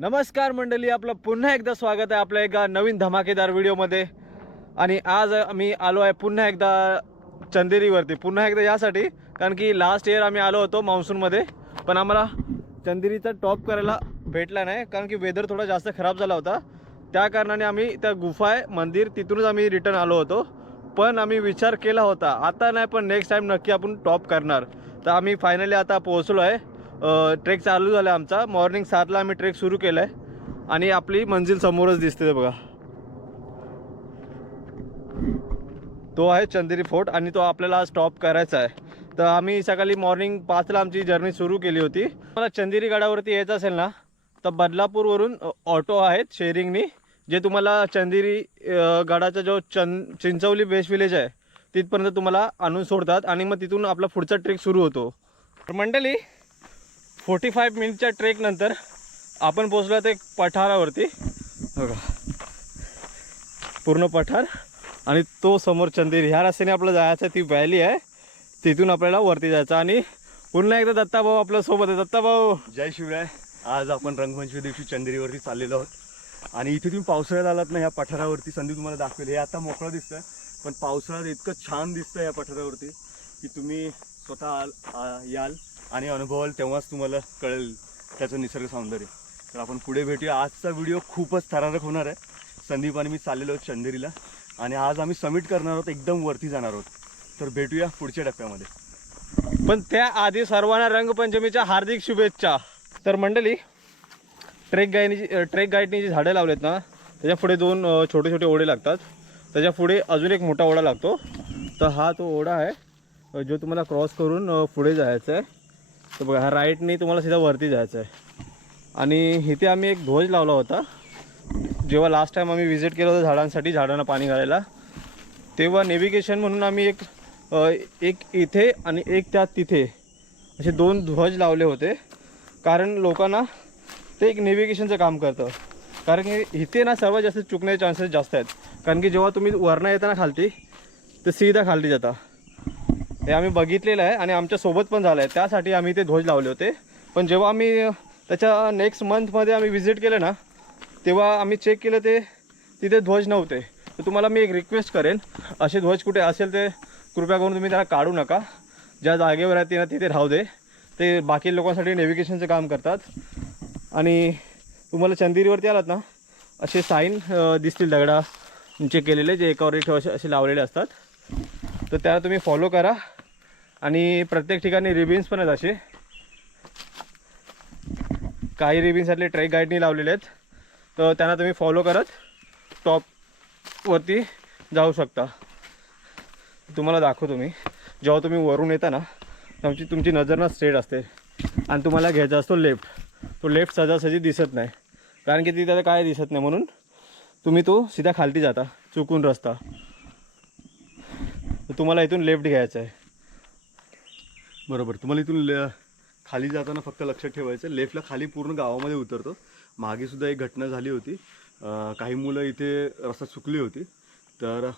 नमस्कार मंडळी आपलं पुन्हा एकदा स्वागत आहे आपल्या एका नवीन धमाकेदार व्हिडिओमध्ये. आणि आज आम्ही आलो आहे पुन्हा एकदा चंदेरीवरती पुन्हा एकदा यासाठी कारण की लास्ट इयर आम्ही आलो होतो मान्सूनमध्ये पण आम्हाला चंदेरीचा टॉप करायला भेटला नाही कारण की वेदर थोडा जास्त खराब झाला होता. त्या कारणाने आम्ही त्या गुफा आहे मंदिर तिथूनच आम्ही रिटर्न आलो होतो. पण आम्ही विचार केला होता आता नाही पण नेक्स्ट टाईम नक्की आपण टॉप करणार. तर आम्ही फायनली आता पोहोचलो आहे. ट्रेक चालू झाला आमचा. मॉर्निंग सातला आम्ही ट्रेक सुरू केला आहे आणि आपली मंजिल समोरच दिसते ते बघा. तो आहे चंदेरी फोर्ट आणि तो आपल्याला स्टॉप करायचा आहे. तर आम्ही सकाळी मॉर्निंग पाचला आमची जर्नी सुरू केली होती. मला चंदेरी गडावरती यायचं असेल ना तर बदलापूरवरून ऑटो आहेत शेअरिंगनी जे तुम्हाला चंदेरी गडाचा जो चं चिंचवली बेस्ट विलेज आहे तिथपर्यंत तुम्हाला आणून सोडतात आणि मग तिथून आपला पुढचा ट्रेक सुरू होतो. तर मंडळी फोर्टी फाईव्ह मिनिटच्या ट्रेकनंतर आपण पोचलो ते पठारावरती. बघा. पूर्ण पठार आणि तो समोर चंदेरी. ह्या रस्त्याने आपलं जायचं ती व्हॅली आहे. तिथून आपल्याला वरती जायचं आणि पुन्हा एकदा दत्ताभाऊ आपल्यासोबत आहे. दत्ताभाऊ जय शिवराय. आज आपण रंगमंचवी दिवशी चंदेरीवरती चाललेलो आहोत. आणि इथे तुम्ही पावसाळ्यात आलात ना ह्या पठारावरती संधी तुम्हाला दाखवेल. हे आता मोकळं दिसतंय पण पावसाळ्यात इतकं छान दिसतं या पठारावरती की तुम्ही स्वतः आल याल. आणि अनुभवाल तेव्हाच तुम्हाला कळेल त्याचं निसर्ग सौंदर्य. तर आपण पुढे भेटूया. आजचा व्हिडिओ खूपच थरारक होणार आहे. संदीप आणि मी चाललेलो आहोत चंदेरीला. आणि आज आम्ही सबमिट करणार आहोत एकदम वरती जाणार आहोत. तर भेटूया पुढच्या टप्प्यामध्ये. पण त्या आधी सर्वांना रंगपंचमीच्या हार्दिक शुभेच्छा. तर मंडळी ट्रेक गाईडनी ट्रेक गाईडनी जी झाडं लावलेत ना त्याच्या पुढे दोन छोटे छोटे ओढे लागतात. त्याच्या पुढे अजून एक मोठा ओढा लागतो. तर हा तो ओढा आहे जो तुम्हाला क्रॉस करून पुढे जायचं आहे तर बघा हा राईटने तुम्हाला सीधा वरती जायचं आहे आणि इथे आम्ही एक ध्वज लावला होता. जेव्हा लास्ट टाईम आम्ही व्हिजिट केलं होतं झाडांसाठी झाडांना पाणी घालायला तेव्हा नेव्हिगेशन म्हणून आम्ही एक एक इथे आणि एक त्या तिथे असे दोन ध्वज लावले होते. कारण लोकांना ते एक नेव्हिगेशनचं काम करतं. कारण की इथे ना सर्वात जास्त चुकण्याचे चान्सेस जास्त आहेत. कारण की जेव्हा तुम्ही वरनं येता ना खालती तर सीधा खालती जाता. हे आम्ही बघितलेलं आहे आणि आमच्यासोबत पण झालं आहे. त्यासाठी आम्ही ते ध्वज लावले होते. पण जेव्हा आम्ही त्याच्या नेक्स्ट मंथमध्ये आम्ही व्हिजिट केलं ना तेव्हा आम्ही चेक केलं ते तिथे ध्वज नव्हते. तर तुम्हाला मी एक रिक्वेस्ट करेन. असे ध्वज कुठे असेल ते कृपया करून तुम्ही त्याला काढू नका. ज्या जागेवर आहे ते ना तिथे राहू दे. ते बाकी लोकांसाठी नेव्हिगेशनचं काम करतात. आणि तुम्हाला चंदेरीवरती आलात ना असे साईन दिसतील दगडांचे केलेले जे एकावर एक असे असे लावलेले असतात. तर त्याला तुम्ही फॉलो करा. आणि प्रत्येक ठिकाणी रिबिन्स पण आहेत असे. काही रिबिन्स ट्रेक गाईडनी लावलेले आहेत. तर त्यांना तुम्ही फॉलो करत टॉपवरती जाऊ शकता. तुम्हाला दाखवतो मी. जेव्हा तुम्ही वरून येता ना तुमची तुमची नजर ना स्ट्रेट असते. आणि तुम्हाला घ्यायचा असतो लेफ्ट तो लेफ्ट सजासजी दिसत नाही. कारण की तिथे काय दिसत नाही म्हणून तुम्ही तो सीधा खालती जाता चुकून रस्ता. तर तुम्हाला इथून लेफ्ट घ्यायचा आहे. बरोबर. तुम्हाला इथून ल- खाली जाताना फक्त लक्षात ठेवायचं लेफ्टला खाली पूर्ण गावामध्ये उतरतो. मागे सुद्धा एक घटना झाली होती. काही मुलं इथे रस्ता चुकली होती. तर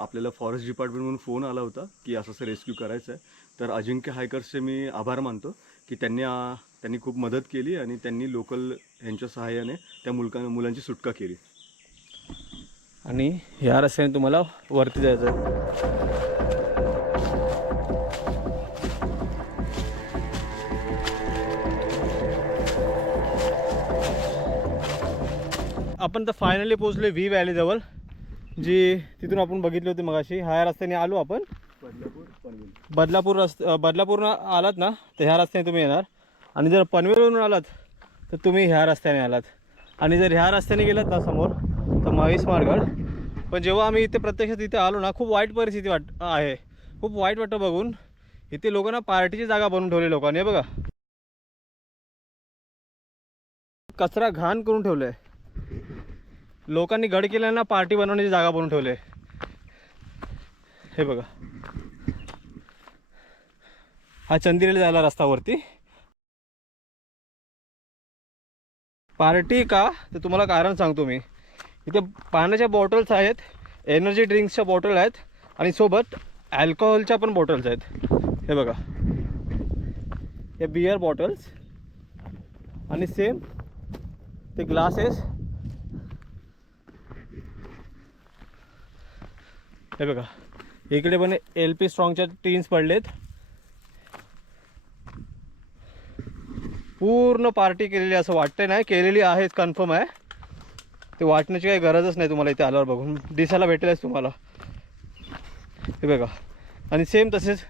आपल्याला फॉरेस्ट डिपार्टमेंटमधून फोन आला होता की असं असं रेस्क्यू करायचं आहे तर अजिंक्य हायकर्सचे मी आभार मानतो की त्यांनी त्यांनी खूप मदत केली आणि त्यांनी लोकल यांच्या सहाय्याने त्या मुलका मुलांची सुटका केली. आणि ह्या रस्त्याने तुम्हाला वरती जायचं आपण तर फायनली पोहोचले व्ही व्हॅलीजवळ जी तिथून आपण बघितली होती मगाशी. ह्या रस्त्याने आलो आपण. बदलापूर रस्त बदलापूरनं आलात ना तर ह्या रस्त्याने तुम्ही येणार. आणि जर पनवेलवरून आलात तर तुम्ही ह्या रस्त्याने आलात. आणि जर ह्या रस्त्याने गेलात ना समोर तर महेश मार्गड. पण जेव्हा आम्ही इथे प्रत्यक्षात इथे आलो ना खूप वाईट परिस्थिती वाट आहे. खूप वाईट वाटतं बघून. इथे लोकांना पार्टीची जागा बनवून ठेवली लोकांनी हे बघा. कचरा घाण करून ठेवलं आहे लोकांनी गड केल्यांना पार्टी बनवण्याची जागा बनवून ठेवले हे बघा. हा चंदिरीला जायला रस्तावरती पार्टी का? तर तुम्हाला कारण सांगतो मी. इथे पाण्याच्या बॉटल्स आहेत एनर्जी ड्रिंक्सच्या बॉटल आहेत आणि सोबत अल्कोहोलच्या पण बॉटल्स आहेत. हे बघा. हे बियर बॉटल्स आणि सेम ते ग्लासेस हे बघा. इकडे पण एल पी स्ट्रॉंगच्या टीन्स पडलेत. पूर्ण पार्टी केलेली असं वाटते नाही. केलेली आहेच कन्फर्म आहे. ते वाटण्याची काही गरजच नाही तुम्हाला इथे आल्यावर बघून. दिसायला भेटेलच तुम्हाला. हे बघा. आणि सेम तसेच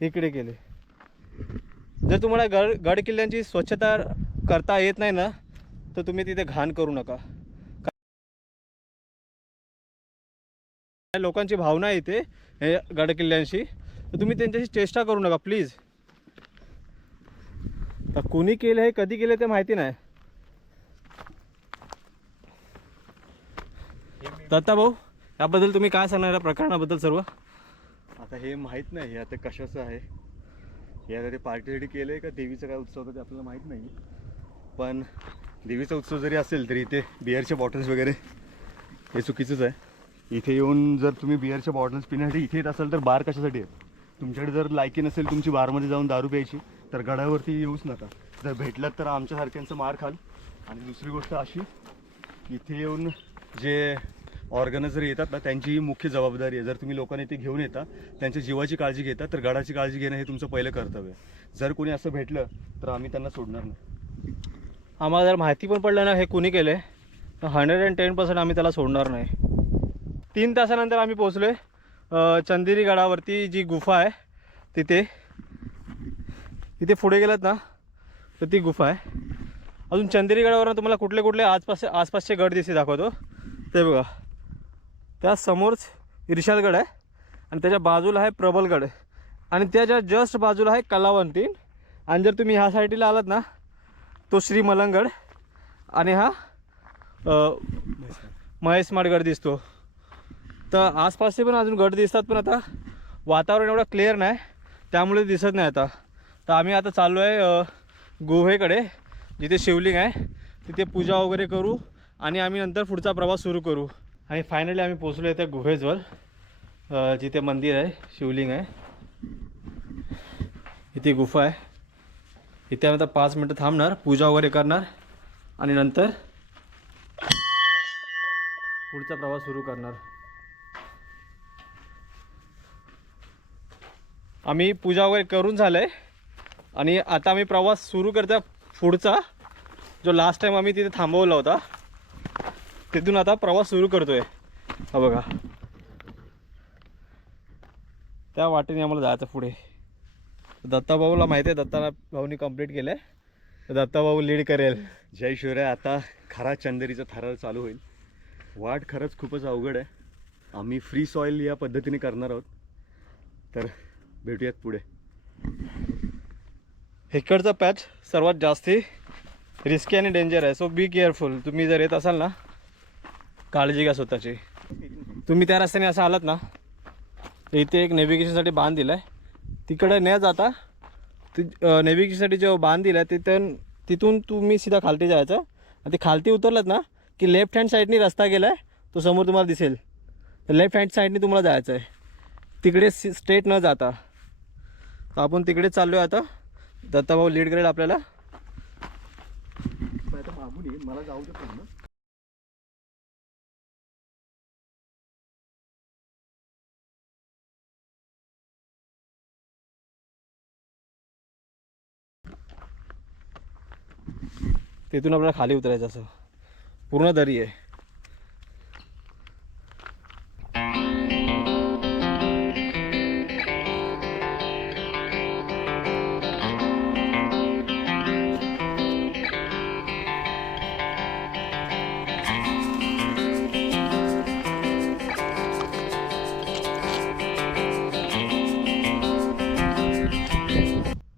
इकडे केले. जर तुम्हाला गड गड किल्ल्यांची स्वच्छता करता येत नाही ना तर तुम्ही तिथे घाण करू नका. लोकांची भावना येते हे गडकिल्ल्यांशी. तर तुम्ही त्यांच्याशी चेष्टा करू नका प्लीज तर कुणी केलं हे कधी केलं ते माहिती नाही. दत्ता भाऊ याबद्दल तुम्ही काय सांगणार या प्रकरणाबद्दल सर्व? आता हे माहीत नाही हे आता कशाचं आहे? हे आता ते पार्टीसाठी केलं आहे का देवीचा काय उत्सव होता ते आपल्याला माहीत नाही. पण देवीचा उत्सव जरी असेल तरी इथे बिअरच्या बॉटल्स वगैरे हे चुकीचंच आहे. इथे येऊन जर तुम्ही बिअरच्या बॉटल्स पिण्यासाठी इथे येत असाल तर बार कशासाठी आहे तुमच्याकडे जर लायकी नसेल तुमची बारमध्ये जाऊन दारू प्यायची तर गडावरती येऊच नका. जर भेटलात तर आमच्यासारख्यांचं मार खाल. आणि दुसरी गोष्ट अशी इथे येऊन जे ऑर्गनायझर येतात ना त्यांची ही मुख्य जबाबदारी आहे. जर तुम्ही लोकांना इथे घेऊन येता त्यांच्या जीवाची काळजी घेता तर गडाची काळजी घेणं हे तुमचं पहिलं कर्तव्य आहे. जर कोणी असं भेटलं तर आम्ही त्यांना सोडणार नाही. आम्हाला जर माहिती पण पडलं ना हे कुणी केलं आहे तर हंड्रेड अँड टेन पर्सेंट आम्ही त्याला सोडणार नाही. तीन तासानंतर आम्ही पोचलो आहे चंदेरी गडावरती जी गुफा आहे तिथे. तिथे पुढे गेलात ना तर ती गुफा आहे. अजून चंदेरी गडावर तुम्हाला कुठले कुठले आसपास आसपासचे गड दिसे दाखवतो. ते बघा. त्या समोरच इर्शादगड आहे आणि त्याच्या बाजूला आहे प्रबलगड आणि त्याच्या जस्ट बाजूला आहे कलावंतीन आणि जर तुम्ही ह्या साईडला आलात ना तो श्री मलंगड आणि हा महेश माडगड दिसतो. तर आसपासचे पण अजून गट दिसतात पण आता वातावरण एवढं क्लिअर नाही. त्यामुळे दिसत नाही आता. तर आम्ही आता चाललो आहे गुहेकडे जिथे शिवलिंग आहे. तिथे पूजा वगैरे करू आणि आम्ही नंतर पुढचा प्रवास सुरू करू. आणि फायनली आम्ही पोचलो आहे त्या गुहेजवळ जिथे मंदिर आहे शिवलिंग आहे. इथे गुफा आहे. इथे आम्ही आता पाच मिनटं थांबणार पूजा वगैरे करणार आणि नंतर पुढचा प्रवास सुरू करणार. आम्ही पूजा वगैरे करून झालं आहे आणि आता आम्ही प्रवास सुरू करतो पुढचा. जो लास्ट टाईम आम्ही तिथे थांबवला होता. तिथून आता प्रवास सुरू करतो आहे हा बघा. त्या वाटेने आम्हाला जायचं पुढे. दत्ताभाऊला माहिती आहे दत्ता भाऊनी कंप्लीट केलं आहे दत्ताभाऊ लीड करेल. जय शिवराय आता खरा चंदेरीचा थरार चालू होईल. वाट खरंच खूपच अवघड आहे. आम्ही फ्री सॉईल या पद्धतीने करणार आहोत. तर भेटूयात पुढे. इकडचा पॅच सर्वात जास्ती रिस्की आणि डेंजर आहे. सो बी केअरफुल तुम्ही जर येत असाल ना काळजी घ्या स्वतःची. तुम्ही त्या रस्त्याने असं आलात ना इथे एक नेव्हिगेशनसाठी बांध दिला आहे तिकडे न जाता ती नेव्हिगेशनसाठी जो बांध दिला आहे तिथून तिथून तुम्ही सीधा खालती जायचं. आणि ते खालती उतरलात ना की लेफ्ट हँड साईडनी रस्ता गेला आहे तो समोर तुम्हाला दिसेल. तर लेफ्ट हँड साईडनी तुम्हाला जायचं आहे तिकडे स्ट्रेट न जाता. आपण तिकडेच चाललो आहे आता दत्ताभाऊ लीड करेल आपल्याला. मला जाऊ दे ना तिथून आपल्याला खाली उतरायचं असं. पूर्ण दरी आहे.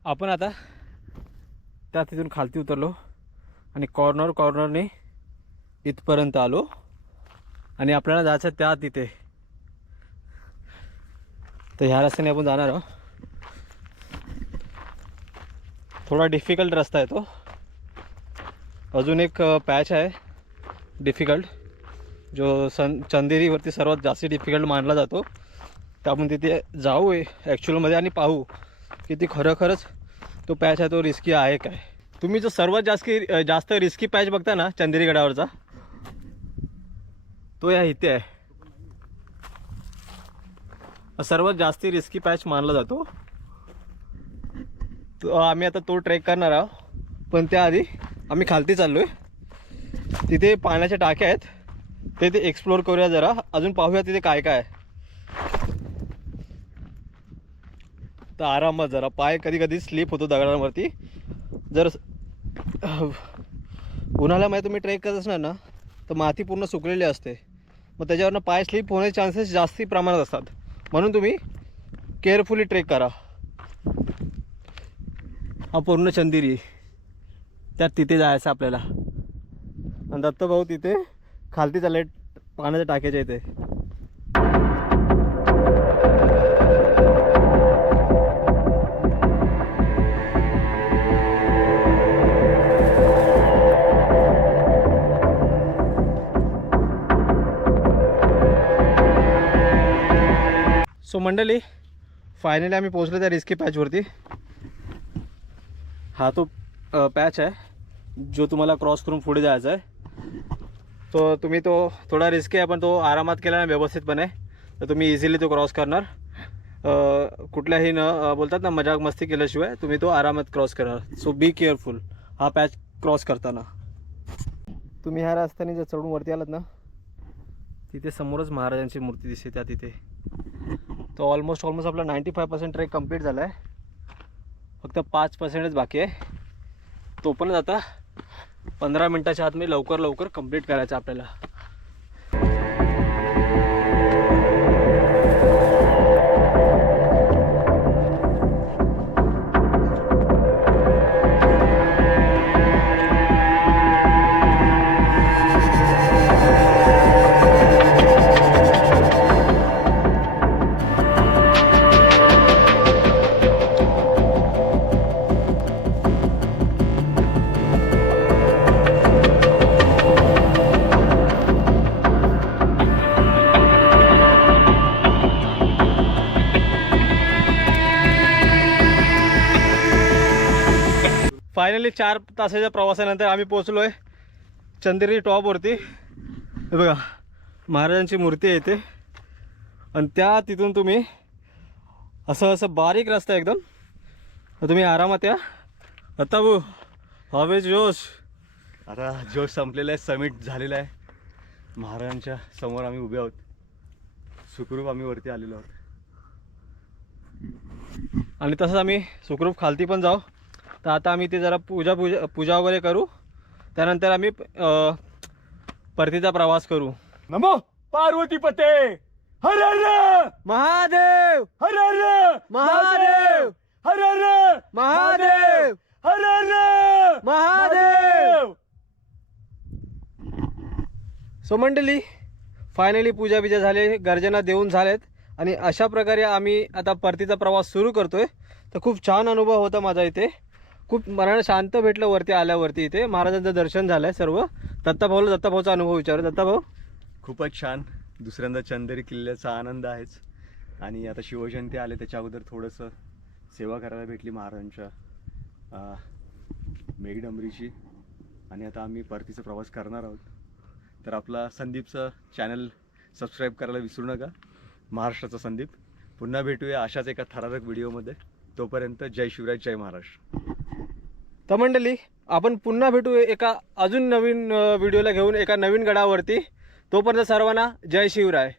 आपण आता त्या तिथून खालती उतरलो आणि कॉर्नर कॉर्नरने इथपर्यंत आलो. आणि आपल्याला जायचं त्या तिथे. तर ह्या रस्त्याने आपण जाणार आहोत. थोडा डिफिकल्ट रस्ता आहे तो. अजून एक पॅच आहे. डिफिकल्ट जो सन चंदेरीवरती सर्वात जास्त डिफिकल्ट मानला जातो. तर आपण तिथे जाऊ ॲक्च्युअलमध्ये आणि पाहू की ती खरोखरच तो पॅच आहे तो रिस्की आहे काय? तुम्ही जो सर्वात जास्त जास्त रिस्की पॅच बघता ना चंदेरीगडावरचा तो या इथे आहे. सर्वात जास्ती रिस्की पॅच मानला जातो. तो आम्ही आता तो ट्रेक करणार आहोत. पण त्याआधी आम्ही खालती चाललो आहे तिथे पाण्याच्या टाक्या आहेत. ते ते एक्सप्लोर करूया जरा. अजून पाहूया तिथे काय काय आहे. तर आरामात जरा पाय कधी कधी स्लिप होतो दगडांवरती. जर उन्हाळ्यामध्ये तुम्ही ट्रेक करत असणार ना तर माती पूर्ण सुकलेली असते. मग त्याच्यावरनं पाय स्लिप होण्याचे चान्सेस जास्ती प्रमाणात असतात. म्हणून तुम्ही केअरफुली ट्रेक करा. हा पूर्ण चंदिरी त्यात तिथे जायचं आपल्याला. आणि दत्तभाऊ तिथे खालती चालले पाण्याच्या टाक्याच्या इथे. सो मंडळी फायनली आम्ही पोहोचलो त्या रिस्की पॅचवरती हा तो पॅच आहे जो तुम्हाला क्रॉस करून पुढे जायचा आहे. तो तुम्ही तो थोडा रिस्की आहे पण तो आरामात केला ना व्यवस्थितपणे तर तुम्ही इझिली तो क्रॉस करणार. कुठल्याही न बोलतात ना मजाक मस्ती केल्याशिवाय तुम्ही तो आरामात क्रॉस करणार. सो बी केअरफुल हा पॅच क्रॉस करताना. तुम्ही ह्या रस्त्याने जर चढून वरती आलात ना तिथे समोरच महाराजांची मूर्ती दिसते त्या तिथे. तो ऑलमोस्ट ऑलमोस्ट आपला ninety five percent trek complete झाला आहे फक्त पाच पर्सेंटच बाकी आहे. तो पण आता पंधरा मिनटाच्या आत मी लवकर लवकर कंप्लीट करायचं आपल्याला. फायनली चार तासाच्या प्रवासानंतर आम्ही पोचलो आहे चंदेरी टॉपवरती हे बघा महाराजांची मूर्ती आहे इथे. आणि त्या तिथून तुम्ही असं असं बारीक रस्ता आहे एकदम. तुम्ही आरामात या. आता भाऊ हवेच जोश. आता जोश संपलेला आहे समिट झालेला आहे. महाराजांच्या समोर आम्ही उभे आहोत. सुखरूप आम्ही वरती आलेलो आहोत. आणि तसंच आम्ही सुखरूप खालती पण जाऊ. तर आता आम्ही ते जरा पूजा पूजा पूजा वगैरे करू. त्यानंतर आम्ही परतीचा प्रवास करू. नमो! पार्वती पते हर हर! महादेव! हर हर! महादेव! हर हर! महादेव! हर हर! महादेव! सो मंडळी फायनली पूजा बिजा झाले गर्जना देऊन झालेत. आणि अशा प्रकारे आम्ही आता परतीचा प्रवास सुरू करतोय. तर खूप छान अनुभव होता माझा इथे. खूप मनाला शांत भेटलं वरती आल्यावरती इथे. महाराजांचं दर्शन झालंय सर्व. दत्ताभाऊला दत्ताभाऊचा अनुभव विचारू. दत्ताभाऊ? खूपच छान. दुसऱ्यांदा चंदेरी किल्ल्याचा आनंद आहेच. आणि आता शिवजयंती आले त्याच्या अगोदर थोडंसं सेवा करायला भेटली महाराजांच्या मेघडंबरीची आणि आता आम्ही परतीचा प्रवास करणार आहोत. तर आपला संदीपचं चॅनल सबस्क्राईब करायला विसरू नका. महाराष्ट्राचा संदीप. पुन्हा भेटूया अशाच एका थरारक व्हिडिओमध्ये तोपर्यंत जय शिवराज जय महाराष्ट्र. तर मंडळी आपण पुन्हा भेटू एका अजून नवीन व्हिडिओला घेऊन एका नवीन गडावरती. तोपर्यंत सर्वांना जय शिवराय.